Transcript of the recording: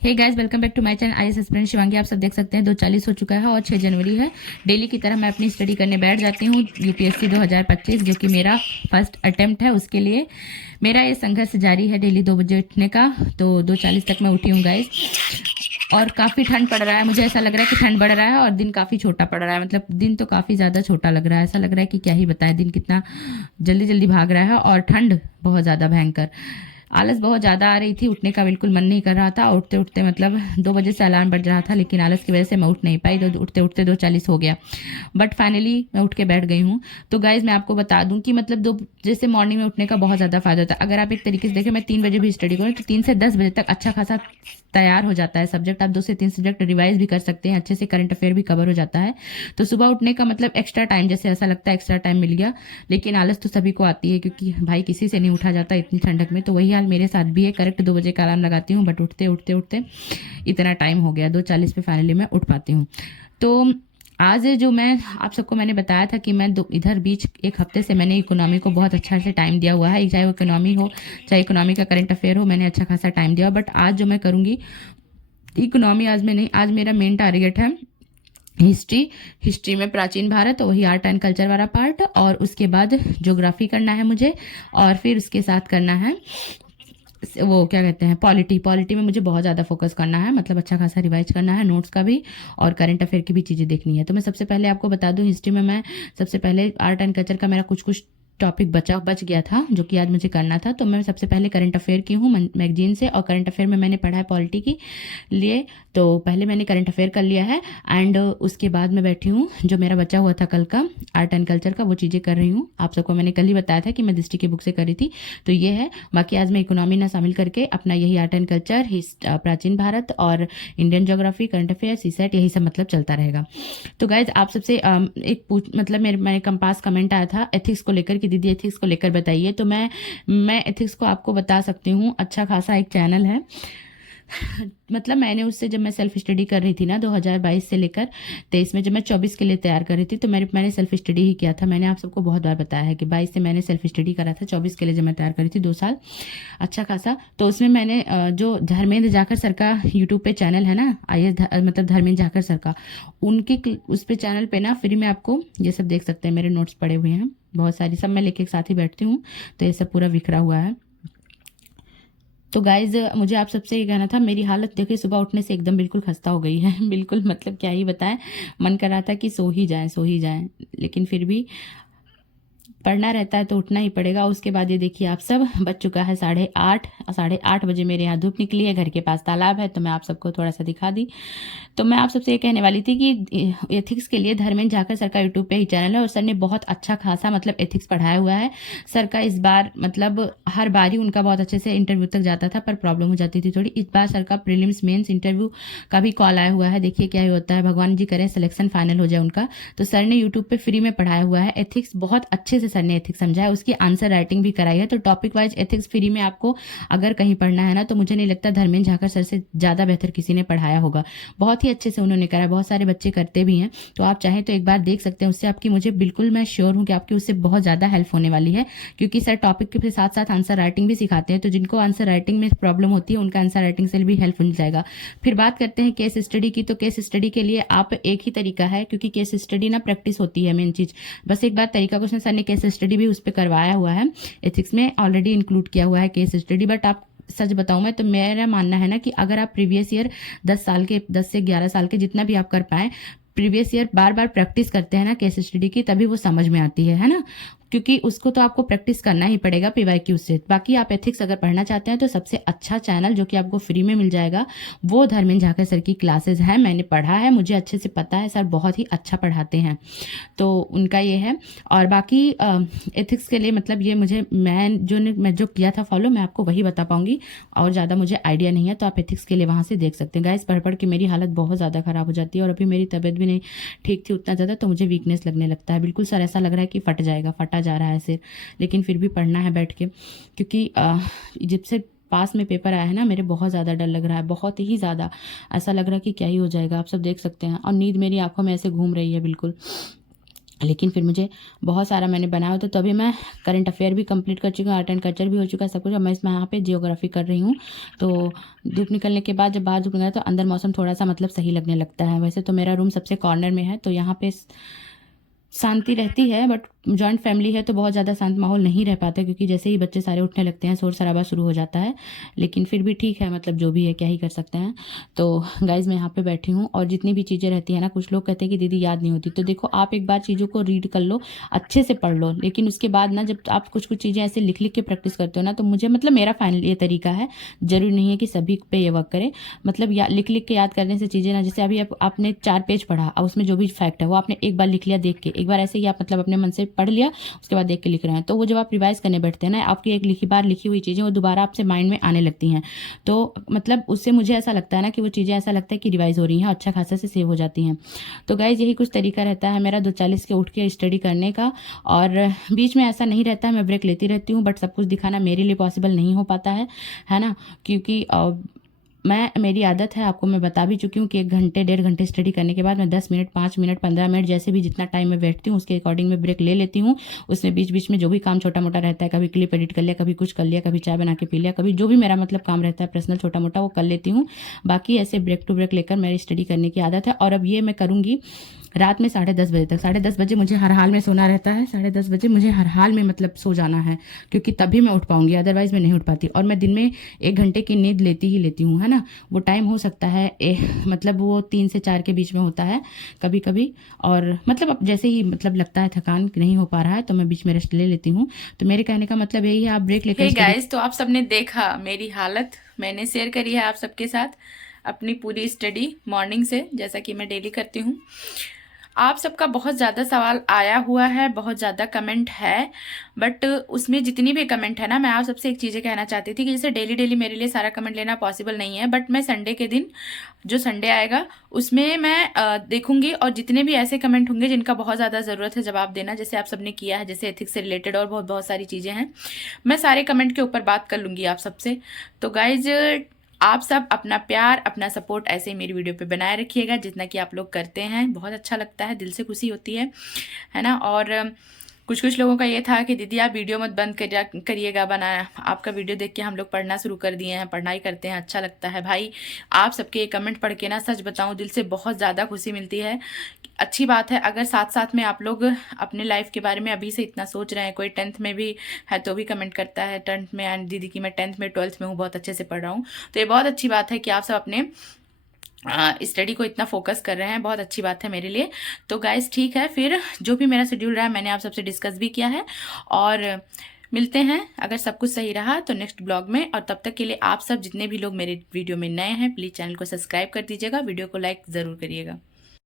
Hey guys, welcome back to my channel IAS aspirant Shivangi. आप सब देख सकते हैं 2:40 हो चुका है और 6 जनवरी है। डेली की तरह मैं अपनी स्टडी करने बैठ जाती हूँ यूपीएससी 2025 जो कि मेरा फर्स्ट अटेम्प्ट है। उसके लिए मेरा ये संघर्ष जारी है डेली 2 बजे उठने का। तो 2:40 तक मैं उठी हूँ गाइस। और काफ़ी ठंड पड़ रहा है, मुझे ऐसा लग रहा है कि ठंड बढ़ रहा है और दिन काफ़ी छोटा पड़ रहा है। मतलब दिन तो काफ़ी ज़्यादा छोटा लग रहा है, ऐसा लग रहा है कि क्या ही बताएं दिन कितना जल्दी जल्दी भाग रहा है और ठंड बहुत ज़्यादा भयंकर। आलस बहुत ज़्यादा आ रही थी, उठने का बिल्कुल मन नहीं कर रहा था। उठते उठते मतलब 2 बजे से अलार्म बज रहा था, लेकिन आलस की वजह से मैं उठ नहीं पाई, तो उठते उठते 2:40 हो गया। बट फाइनली मैं उठ के बैठ गई हूँ। तो गाइज मैं आपको बता दूं कि मतलब दो जैसे मॉर्निंग में उठने का बहुत ज़्यादा फायदा होता है। अगर आप एक तरीके से देखें, मैं 3 बजे भी स्टडी करूँ तो 3 से 10 बजे तक अच्छा खासा तैयार हो जाता है सब्जेक्ट। आप 2 से 3 सब्जेक्ट रिवाइज भी कर सकते हैं, अच्छे से करंट अफेयर भी कवर हो जाता है। तो सुबह उठने का मतलब एक्स्ट्रा टाइम, जैसे ऐसा लगता है एक्स्ट्रा टाइम मिल गया। लेकिन आलस तो सभी को आती है, क्योंकि भाई किसी से नहीं उठा जाता इतनी ठंडक में। तो वही हाल मेरे साथ भी है। करेक्ट 2 बजे का अलार्म लगाती हूँ, बट उठते उठते उठते इतना टाइम हो गया, 2:40 पे फाइनली मैं उठ पाती हूँ। तो आज जो मैं आप सबको मैंने बताया था कि मैं इधर बीच एक हफ्ते से मैंने इकोनॉमी को बहुत अच्छा से टाइम दिया हुआ है, चाहे वो इकोनॉमी हो चाहे इकोनॉमी का करंट अफेयर हो, मैंने अच्छा खासा टाइम दिया। बट आज जो मैं करूँगी इकोनॉमी, आज मैं नहीं, आज मेरा मेन टारगेट है हिस्ट्री। हिस्ट्री में प्राचीन भारत, वही आर्ट एंड कल्चर वाला पार्ट, और उसके बाद ज्योग्राफी करना है मुझे, और फिर उसके साथ करना है वो क्या कहते हैं पॉलिटी। पॉलिटी में मुझे बहुत ज़्यादा फोकस करना है, मतलब अच्छा खासा रिवाइज करना है, नोट्स का भी और करंट अफेयर की भी चीज़ें देखनी है। तो मैं सबसे पहले आपको बता दूं, हिस्ट्री में मैं सबसे पहले आर्ट एंड कल्चर का मेरा कुछ कुछ टॉपिक बच गया था जो कि आज मुझे करना था। तो मैं सबसे पहले करंट अफेयर की हूँ मैगजीन से, और करंट अफेयर में मैंने पढ़ा है पॉलिटी की लिए। तो पहले मैंने करंट अफेयर कर लिया है, एंड उसके बाद मैं बैठी हूँ जो मेरा बचा हुआ था कल का आर्ट एंड कल्चर का, वो चीज़ें कर रही हूँ। आप सबको मैंने कल ही बताया था कि मैं दृष्टि की बुक से करी थी, तो ये है। बाकी आज मैं इकोनॉमी ना शामिल करके अपना यही आर्ट एंड कल्चर, प्राचीन भारत और Indian geography, current affair, CSAT, यही सब मतलब चलता रहेगा। तो गाइज आप सबसे एक मतलब मेरे कंपास कमेंट आया था एथिक्स को लेकर कि दीदी एथिक्स को लेकर बताइए। तो मैं एथिक्स को आपको बता सकती हूँ। अच्छा खासा एक चैनल है, मतलब मैंने उससे जब मैं सेल्फ स्टडी कर रही थी ना 2022 से लेकर 23 में, जब मैं 24 के लिए तैयार कर रही थी, तो मैंने सेल्फ स्टडी ही किया था। मैंने आप सबको बहुत बार बताया है कि 22 से मैंने सेल्फ स्टडी करा था, 24 के लिए जब मैं तैयार करी थी 2 साल अच्छा खासा। तो उसमें मैंने जो धर्मेंद्र जाखड़ सर का यूट्यूब पे चैनल है ना, मतलब धर्मेंद्र जाखड़ सर का, उनके उस पे चैनल पे ना फ्री में आपको ये सब देख सकते हैं। मेरे नोट्स पड़े हुए हैं बहुत सारी, सब मैं लेके एक साथ ही बैठती हूँ, तो ये सब पूरा बिखरा हुआ है। तो गाइज मुझे आप सबसे ये कहना था, मेरी हालत देखिए सुबह उठने से एकदम बिल्कुल खस्ता हो गई है बिल्कुल मतलब क्या ही बताएं। मन कर रहा था कि सो ही जाएं, लेकिन फिर भी पढ़ना रहता है तो उठना ही पड़ेगा। उसके बाद ये देखिए आप सब, बज चुका है 8:30। 8:30 बजे मेरे यहाँ धूप निकली है, घर के पास तालाब है, तो मैं आप सबको थोड़ा सा दिखा दी। तो मैं आप सबसे ये कहने वाली थी कि एथिक्स के लिए धर्मेंद्र झाकर सर का यूट्यूब पे ही चैनल है, और सर ने बहुत अच्छा खासा मतलब एथिक्स पढ़ाया हुआ है। सर का इस बार मतलब हर बार ही उनका बहुत अच्छे से इंटरव्यू तक जाता था, पर प्रॉब्लम हो जाती थी थोड़ी। इस बार सर का प्रीलिम्स मेंस इंटरव्यू का भी कॉल आया हुआ है, देखिए क्या ही होता है, भगवान जी करें सिलेक्शन फाइनल हो जाए उनका। तो सर ने यूट्यूब पे फ्री में पढ़ाया हुआ है एथिक्स, बहुत अच्छे से सर ने एथिक्स समझा है, उसकी आंसर राइटिंग भी कराई है। तो टॉपिक वाइज एथिक्स फ्री में आपको अगर कहीं पढ़ना है ना, तो मुझे नहीं लगता धर्मेंद्र झाकर सर से ज़्यादा बेहतर किसी ने पढ़ाया होगा। बहुत ही अच्छे से उन्होंने करा, बहुत सारे बच्चे करते भी हैं। तो आप चाहें तो एक बार देख सकते हैं उससे, आपकी मुझे बिल्कुल मैं श्योर हूँ कि आपकी उससे बहुत ज़्यादा हेल्प होने वाली है, क्योंकि सर टॉपिक के साथ साथ आंसर राइटिंग भी सिखाते हैं। तो जिनको आंसर राइटिंग में प्रॉब्लम होती है, उनका आंसर राइटिंग से भी हेल्प मिल जाएगा। फिर बात करते हैं केस स्टडी की। तो केस स्टडी के लिए आप एक ही तरीका है, क्योंकि केस स्टडी ना प्रैक्टिस होती है मेन चीज़। बस एक बार तरीका कुछ सर ने केस स्टडी भी उस पर करवाया हुआ है, एथिक्स में ऑलरेडी इंक्लूड किया हुआ है केस स्टडी। बट आप सच बताऊं मैं तो मेरा मानना है ना कि अगर आप प्रीवियस ईयर 10 से 11 साल के जितना भी आप कर पाए प्रीवियस ईयर बार बार प्रैक्टिस करते हैं ना केस स्टडी की, तभी वो समझ में आती है ना, क्योंकि उसको तो आपको प्रैक्टिस करना ही पड़ेगा पीवाईक्यू से। बाकी आप एथिक्स अगर पढ़ना चाहते हैं तो सबसे अच्छा चैनल जो कि आपको फ्री में मिल जाएगा वो धर्मेंद्र झाकर सर की क्लासेस है। मैंने पढ़ा है, मुझे अच्छे से पता है, सर बहुत ही अच्छा पढ़ाते हैं, तो उनका ये है। और बाकी एथिक्स के लिए मतलब ये मुझे मैं जो किया था फॉलो, मैं आपको वही बता पाऊंगी, और ज़्यादा मुझे आइडिया नहीं है। तो आप एथिक्स के लिए वहाँ से देख सकते हैं। गाइस पढ़ पढ़ के मेरी हालत बहुत ज़्यादा ख़राब हो जाती है, और अभी मेरी तबीयत भी नहीं ठीक थी उतना ज़्यादा, तो मुझे वीकनेस लगने लगता है बिल्कुल। सर ऐसा लग रहा है कि फट जाएगा, फटा जा रहा है सिर, लेकिन फिर भी पढ़ना है बैठ के, क्योंकि जब से पास में पेपर आया है ना, मेरे बहुत ज़्यादा डर लग रहा है, बहुत ही ज़्यादा। ऐसा लग रहा है कि क्या ही हो जाएगा, आप सब देख सकते हैं। और नींद मेरी आंखों में ऐसे घूम रही है बिल्कुल। लेकिन फिर मुझे बहुत सारा मैंने बनाया, तो तभी मैं करंट अफेयर भी कंप्लीट कर चुकी हूँ, आर्ट एंड कल्चर भी हो चुका है, सब कुछ। अब मैं इसमें यहाँ पे जियोग्राफी कर रही हूँ। तो धूप निकलने के बाद जब बाहर धूप निकला तो अंदर मौसम थोड़ा सा मतलब सही लगने लगता है। वैसे तो मेरा रूम सबसे कॉर्नर में है, तो यहाँ पे शांति रहती है, बट जॉइंट फैमिली है तो बहुत ज़्यादा शांत माहौल नहीं रह पाता, क्योंकि जैसे ही बच्चे सारे उठने लगते हैं शोर शराबा शुरू हो जाता है। लेकिन फिर भी ठीक है, मतलब जो भी है क्या ही कर सकते हैं। तो गाइज मैं यहाँ पे बैठी हूँ, और जितनी भी चीज़ें रहती है ना, कुछ लोग कहते हैं कि दीदी याद नहीं होती, तो देखो आप एक बार चीज़ों को रीड कर लो, अच्छे से पढ़ लो, लेकिन उसके बाद ना जब आप कुछ कुछ चीज़ें ऐसे लिख लिख के प्रैक्टिस करते हो ना, तो मुझे मतलब मेरा फाइनल ये तरीका है, जरूरी नहीं है कि सभी पे ये वर्क करे। मतलब लिख लिख के याद करने से चीज़ें ना, जैसे अभी आपने 4 पेज पढ़ा और उसमें जो भी फैक्ट है वो आपने एक बार लिख लिया देख के, एक बार ऐसे ही आप मतलब अपने मन से पढ़ लिया, उसके बाद देख के लिख रहे हैं, तो वो जब आप रिवाइज करने बैठते हैं ना, आपकी एक लिखी हुई चीज़ें वो दोबारा आपसे माइंड में आने लगती हैं। तो मतलब उससे मुझे ऐसा लगता है ना कि वो चीज़ें ऐसा लगता है कि रिवाइज हो रही हैं, अच्छा खासा से सेव हो जाती हैं। तो गाइज यही कुछ तरीका रहता है मेरा 2:40 के उठ के स्टडी करने का। और बीच में ऐसा नहीं रहता है, मैं ब्रेक लेती रहती हूँ, बट सब कुछ दिखाना मेरे लिए पॉसिबल नहीं हो पाता है ना, क्योंकि मेरी आदत है, आपको मैं बता भी चुकी हूँ कि 1 घंटे 1.5 घंटे स्टडी करने के बाद मैं 10 मिनट 5 मिनट 15 मिनट जैसे भी जितना टाइम मैं बैठती हूँ उसके अकॉर्डिंग मैं ब्रेक ले लेती हूँ। उसमें बीच बीच में जो भी काम छोटा मोटा रहता है, कभी क्लिप एडिट कर लिया, कभी कुछ कर लिया, कभी चाय बना के पी लिया, कभी जो भी मेरा मतलब काम रहता है पर्सनल छोटा मोटा वो कर लेती हूँ। बाकी ऐसे ब्रेक टू ब्रेक लेकर मेरी स्टडी करने की आदत है। और अब ये मैं करूँगी रात में 10:30 बजे तक। 10:30 बजे मुझे हर हाल में सोना रहता है, 10:30 बजे मुझे हर हाल में मतलब सो जाना है, क्योंकि तभी मैं उठ पाऊंगी, अदरवाइज मैं नहीं उठ पाती। और मैं दिन में 1 घंटे की नींद लेती ही लेती हूँ, है ना। वो टाइम हो सकता है मतलब वो 3 से 4 के बीच में होता है कभी कभी। और मतलब अब जैसे ही मतलब लगता है थकान नहीं हो पा रहा है तो मैं बीच में रेस्ट ले लेती हूँ। तो मेरे कहने का मतलब यही है, आप ब्रेक लेकर हे गाइस, तो आप सबने देखा मेरी हालत, मैंने शेयर करी है आप सबके साथ अपनी पूरी स्टडी मॉर्निंग से, जैसा कि मैं डेली करती हूँ। आप सबका बहुत ज़्यादा सवाल आया हुआ है, बहुत ज़्यादा कमेंट है, बट उसमें जितनी भी कमेंट है ना, मैं आप सबसे एक चीज़ें कहना चाहती थी कि जैसे डेली डेली मेरे लिए सारा कमेंट लेना पॉसिबल नहीं है, बट मैं संडे के दिन, जो संडे आएगा उसमें मैं देखूंगी, और जितने भी ऐसे कमेंट होंगे जिनका बहुत ज़्यादा ज़रूरत है जवाब देना, जैसे आप सबने किया है, जैसे एथिक्स से रिलेटेड और बहुत बहुत सारी चीज़ें हैं, मैं सारे कमेंट के ऊपर बात कर लूँगी आप सबसे। तो गाइज आप सब अपना प्यार अपना सपोर्ट ऐसे ही मेरी वीडियो पे बनाए रखिएगा, जितना कि आप लोग करते हैं, बहुत अच्छा लगता है, दिल से खुशी होती है ना। और कुछ कुछ लोगों का ये था कि दीदी आप वीडियो मत बंद करिएगा बनाया, आपका वीडियो देख के हम लोग पढ़ना शुरू कर दिए हैं, पढ़ाई करते हैं, अच्छा लगता है भाई। आप सबके ये कमेंट पढ़ के ना, सच बताऊं, दिल से बहुत ज़्यादा खुशी मिलती है। अच्छी बात है अगर साथ साथ में आप लोग अपने लाइफ के बारे में अभी से इतना सोच रहे हैं। कोई 10th में भी है तो भी कमेंट करता है 10th में, एंड दीदी की मैं 10th में 12th में हूँ, बहुत अच्छे से पढ़ रहा हूँ। तो ये बहुत अच्छी बात है कि आप सब अपने स्टडी को इतना फोकस कर रहे हैं, बहुत अच्छी बात है मेरे लिए। तो गाइस ठीक है, फिर जो भी मेरा शेड्यूल रहा है मैंने आप सबसे डिस्कस भी किया है, और मिलते हैं अगर सब कुछ सही रहा तो नेक्स्ट ब्लॉग में। और तब तक के लिए आप सब जितने भी लोग मेरे वीडियो में नए हैं प्लीज़ चैनल को सब्सक्राइब कर दीजिएगा, वीडियो को लाइक ज़रूर करिएगा।